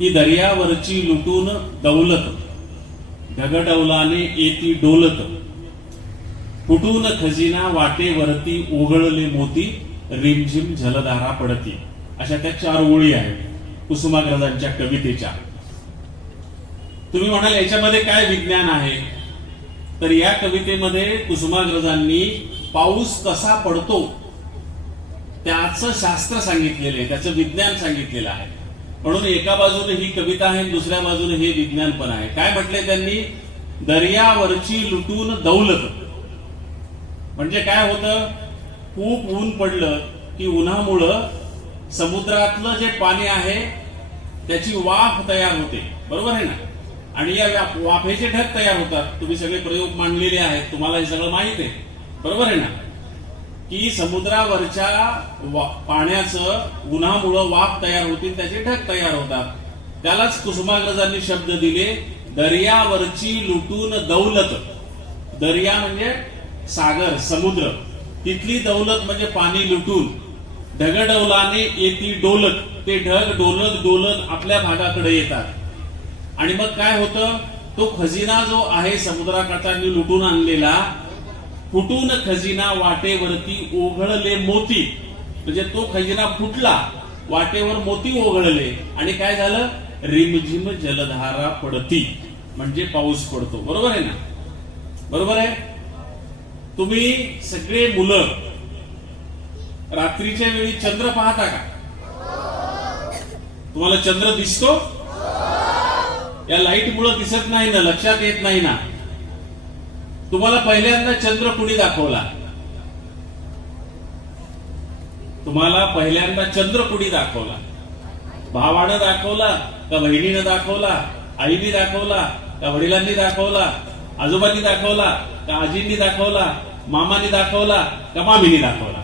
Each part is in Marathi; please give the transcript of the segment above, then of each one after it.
ही दर्यावरची लुटून दौलत. ढगडौलाने येती डोलत. फुटून खजिना वाटेवरती ओघळले मोती रिमझिम जलधारा पडती. अशा त्या चार ओळी आहेत कुसुमाग्रजांच्या कवितेच्या. तुम्ही म्हणाल याच्यामध्ये काय विज्ञान आहे? तर या कवितेमध्ये कुसुमाग्रजांनी पाऊस कसा पडतो त्याचं शास्त्र सांगितलेलं आहे त्याचं विज्ञान सांगितलेलं आहे. म्हणून एका बाजूने ही कविता आहे दुसऱ्या बाजूने हे विज्ञान पण आहे. काय म्हटले त्यांनी? दर्यावरची लुटून दौलत. म्हणजे काय होतं? खूप ऊन पडलं की उन्हामुळं समुद्रातलं जे पाणी आहे त्याची वाफ तयार होते. बरोबर आहे ना? आणि या वाफेचे ढग तयार होतात. तुम्ही सगळे प्रयोग मांडलेले आहेत. तुम्हाला हे सगळं माहीत आहे. बरोबर आहे ना? की समुद्रावरच्या पाण्याचं उन्हामुळं वाफ तयार होतील त्याचे ढग तयार होतात. त्यालाच कुसुमाग्रजांनी शब्द दिले दर्यावरची लुटून दौलत. दर्या म्हणजे सागर समुद्र. तिथली दौलत म्हणजे पाणी लुटून. ढगडौलाने येती डोलत. ते ढग डोलत डोलत आपल्या भागाकडे येतात. आणि मग काय होतं? तो खजिना जो आहे समुद्राकाठांनी लुटून आणलेला फुटून खजिना वाटेवरती ओघळले मोती. म्हणजे तो खजिना फुटला वाटेवर मोती ओघळले आणि काय झालं? रिमझिम जलधारा पडती. म्हणजे पाऊस पडतो. बरोबर आहे ना? बरोबर आहे? तुम्ही सगळे मुलं रात्रीच्या वेळी चंद्र पाहता का? तुम्हाला चंद्र दिसतो? या लाइट मुळे दिसत नाही ना लक्षात येत नाही ना. तुम्हाला पहिल्यांदा चंद्र कुणी दाखवला? तुम्हाला पहिल्यांदा चंद्र कुणी दाखवला? भावानं दाखवला का बहिणीनं दाखवला? आईने दाखवला का वडिलांनी दाखवला? आजोबांनी दाखवला का आजींनी दाखवला? मामाने दाखवला का मामीने दाखवला?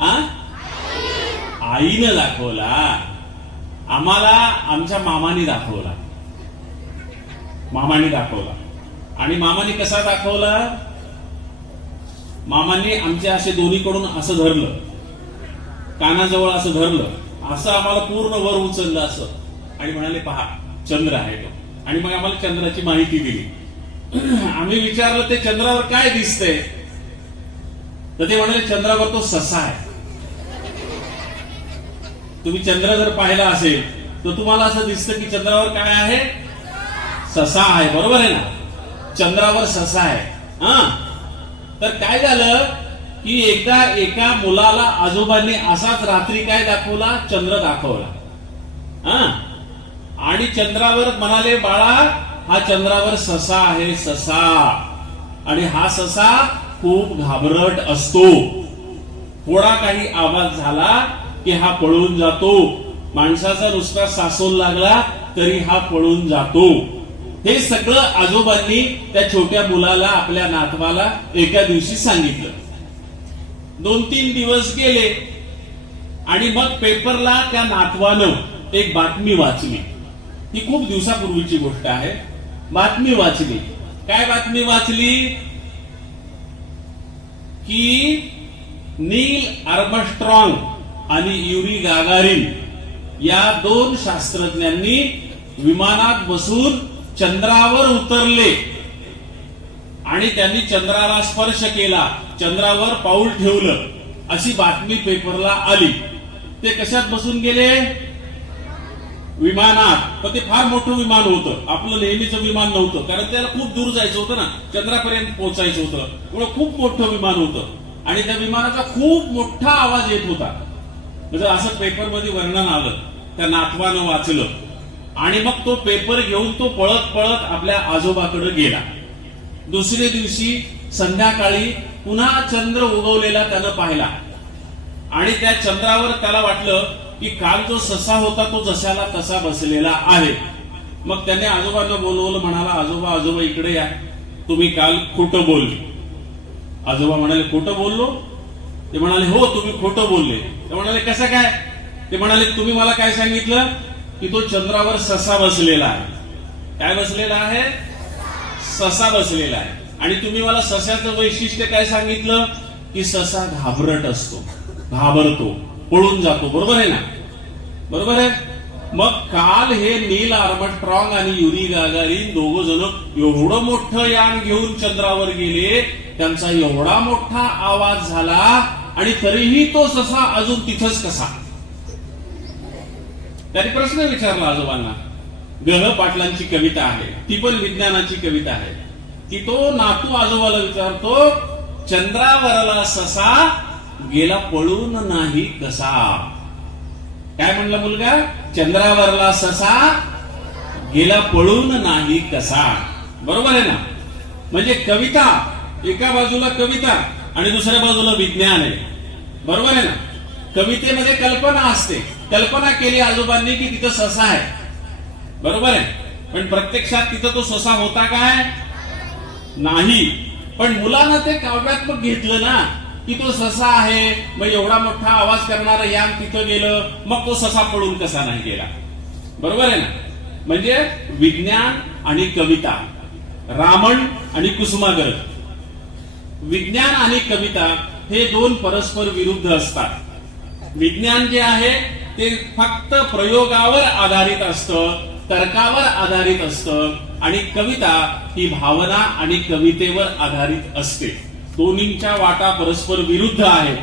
आ? आईनं दाखवला. आम्हाला आमच्या मामाने दाखवला. मामाने दाखवला. आणि मामाने कसा दाखवला? मामाने आमच्या असे दोन्हीकडून असं धरलं. कानाजवळ असं धरलं. असं आम्हाला पूर्ण वर उचललं असं. आणि म्हणाले पहा चंद्र आहे तो. आणि मग आम्हाला चंद्राची माहिती दिली. आम्ही विचारलं ते चंद्रावर काय दिसतंय? तर ते म्हणाले चंद्रावर तो ससा आहे. तुम्ही चंद्र जर पाहिला असेल तर तुम्हाला असं दिसतं की चंद्रावर काय आहे? ससा आहे बरोबर आहे ना? चंद्रावर ससा आहे. हा? तर काय झालं की एकदा एका मुलाला आजोबांनी असाच रात्री काय दाखवला? चंद्र दाखवला. हा? आणि चंद्रावर म्हणाले बाळा हा चंद्रावर ससा आहे ससा. आणि हा ससा खूप घाबरट असतो. थोडा काही आवाज झाला की हा पळून जातो. माणसाचा नुसता सासून लागला तरी हा पळून जातो. हे सगळं आजोबांनी त्या छोट्या मुलाला आपल्या नातवाला एका दिवशी सांगितलं. दोन तीन दिवस गेले आणि मग पेपरला त्या नातवानं एक बातमी वाचली. ही खूप दिवसापूर्वीची गोष्ट आहे. बातमी वाचली. काय बातमी वाचली? की नील आर्मस्ट्रॉंग आणि युरी गागारिन या दोन शास्त्रज्ञांनी विमानात बसून चंद्रावर उतरले. आणि त्यांनी चंद्राला स्पर्श केला. चंद्रावर पाऊल ठेवलं. अशी बातमी पेपरला आली. ते कशात बसून गेले? विमानात. पण ते फार मोठं विमान होतं. आपलं नेहमीचं विमान नव्हतं. कारण त्याला खूप दूर जायचं होतं ना. चंद्रापर्यंत पोहोचायचं होतं. एवढं खूप मोठं विमान होतं. आणि त्या विमानाचा खूप मोठा आवाज येत होता. म्हणजे असं पेपरमध्ये वर्णन आलं. त्या नातवानं वाचलं. आणि मग तो पेपर घेऊन तो पळत पळत आपल्या आजोबाकडे गेला. दुसऱ्या दिवशी संध्याकाळी पुन्हा चंद्र उगवलेला त्यानं पाहिला. आणि त्या चंद्रावर त्याला वाटलं की काल जो ससा होता तो जशाला तसा बसलेला आहे. मग त्याने आजोबांना बोलवलं म्हणाला आजोबा आजोबा इकडे या. तुम्ही काल खोटं बोलले. आजोबा म्हणाले खोटं बोललो? ते म्हणाले हो तुम्ही खोटं बोलले. ते म्हणाले कसं काय? ते म्हणाले तुम्ही मला काय सांगितलं? की तो चंद्रावर ससा बसलेला आहे. काय बसलेला आहे? ससा बसलेला आहे. आणि तुम्ही मला ससाचं वैशिष्ट्य काय सांगितलं? की ससा घाबरट असतो घाबरतो पळून जातो. बरोबर आहे ना? बरोबर आहे? मग काल हे नील आर्मट्रॉंग आणि युरी गागारीन दोघ जण एवढं मोठं यान घेऊन चंद्रावर गेले त्यांचा एवढा मोठा आवाज झाला आणि तरीही तो ससा अजून तिथंच कसा? त्यांनी प्रश्न विचारला आजोबांना. गह पाटलांची कविता आहे ती पण विज्ञानाची कविता आहे. की तो नातू आजोबाला विचारतो चंद्रावरला ससा गेला पळून नाही कसा? काय म्हणला मुलगा? चंद्रावरला ससा गेला पळून नाही कसा? बरोबर आहे ना? म्हणजे कविता एका बाजूला कविता आणि दुसऱ्या बाजूला विज्ञान आहे. बरोबर आहे ना? कवितेमध्ये कल्पना असते. कल्पना केली आजोबांनी की तिथं ससा आहे. बरोबर आहे? पण प्रत्यक्षात तिथं तो ससा होता काय? नाही. पण मुलानं ते काव्यात्मक घेतलं ना की तो ससा आहे मग एवढा मोठा आवाज करणारं यान तिथं गेलं मग तो ससा पडून कसा नाही गेला. बरोबर आहे ना? म्हणजे विज्ञान आणि कविता रामण आणि कुसुमाग्रज. विज्ञान आणि कविता हे दोन परस्पर विरुद्ध असतात. विज्ञान जे आहे ते फक्त प्रयोगावर आधारित असतं तर्कावर आधारित असतं आणि कविता ही भावना आणि कवितेवर आधारित असते. दोन्हींच्या वाटा परस्पर विरुद्ध आहेत.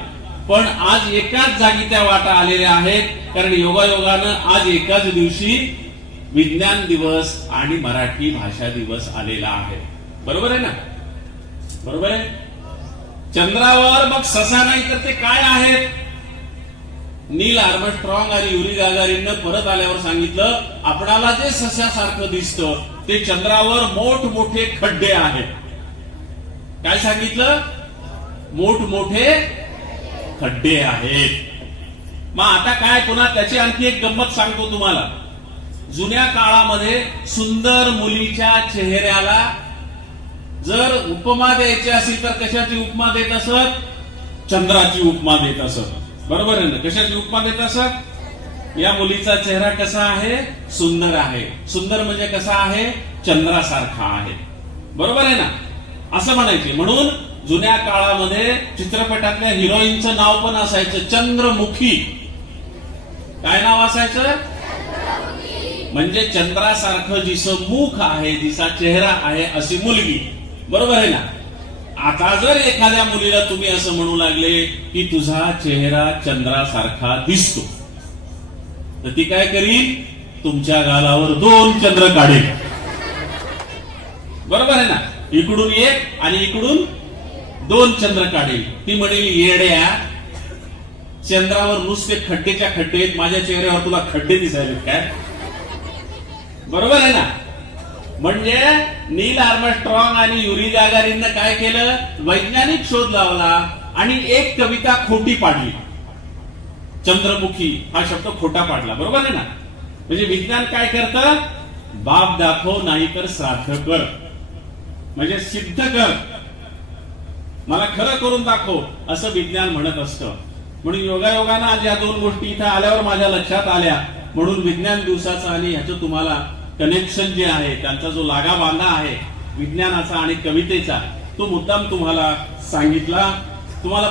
पण आज एकाच जागी त्या वाटा आलेल्या आहेत कारण योगायोगानं आज एकाच दिवशी विज्ञान दिवस आणि मराठी भाषा दिवस आलेला आहे. बरोबर आहे ना? बरोबर आहे? चंद्रावर मग ससा नाही तर ते काय आहेत? नील आर्मस्ट्रॉंग आणि युरी गागारीनं परत आल्यावर सांगितलं आपणाला जे सस्यासारखं दिसतं ते चंद्रावर मोठमोठे खड्डे आहेत. काय सांगितलं? मोठमोठे खड्डे आहेत. मग आता काय पुन्हा त्याची आणखी एक गंमत सांगतो तुम्हाला. जुन्या काळामध्ये सुंदर मुलीच्या चेहऱ्याला जर उपमा द्यायची असेल तर कशाची उपमा देत असत? चंद्राची उपमा देत असत. बरोबर आहे ना? कशाची उपमा देत असत? या मुलीचा चेहरा कसा आहे? सुंदर आहे. सुंदर म्हणजे कसा आहे? चंद्रासारखा आहे. बरोबर आहे ना? असं म्हणायचे. म्हणून जुन्या काळामध्ये चित्रपटातल्या हिरोईनचं नाव पण असायचं चंद्रमुखी. काय नाव असायचं? म्हणजे चंद्रासारखं जिचं मुख आहे जिचा चेहरा आहे अशी मुलगी. बरोबर आहे ना? आता जर एखाद्या मुलीला तुम्ही असं म्हणू लागले की तुझा चेहरा चंद्रासारखा दिसतो तर ती काय करील तुमच्या गालावर दोन चंद्र काढेल. बरोबर आहे ना? इकडून एक आणि इकडून दोन चंद्र काढेल. ती म्हणेल येड्या चंद्रावर नुसते खड्डेच्या खड्डे माझ्या चेहऱ्यावर तुला खड्डे दिसायले काय? बरोबर आहे ना? म्हणजे नील आर्मस्ट्रॉंग आणि युरी गागारीनं काय केलं? वैज्ञानिक शोध लावला आणि एक कविता खोटी पाडली. चंद्रमुखी हा शब्द खोटा पाडला. बरोबर आहे ना? म्हणजे विज्ञान काय करतं? बाप दाखव नाही तर श्राद्ध कर. म्हणजे सिद्ध कर. मला खरं करून दाखव असं विज्ञान म्हणत असतं. म्हणून योगायोगानं आज या दोन गोष्टी इथं आल्यावर माझ्या लक्षात आल्या. म्हणून विज्ञान दिवसाचं आणि ह्याचं तुम्हाला कनेक्शन जे आहे त्यांचा जो लागा बांधा आहे विज्ञानाचा आणि कवितेचा तो मुद्दाम तुम्हाला सांगितला. तुम्हाला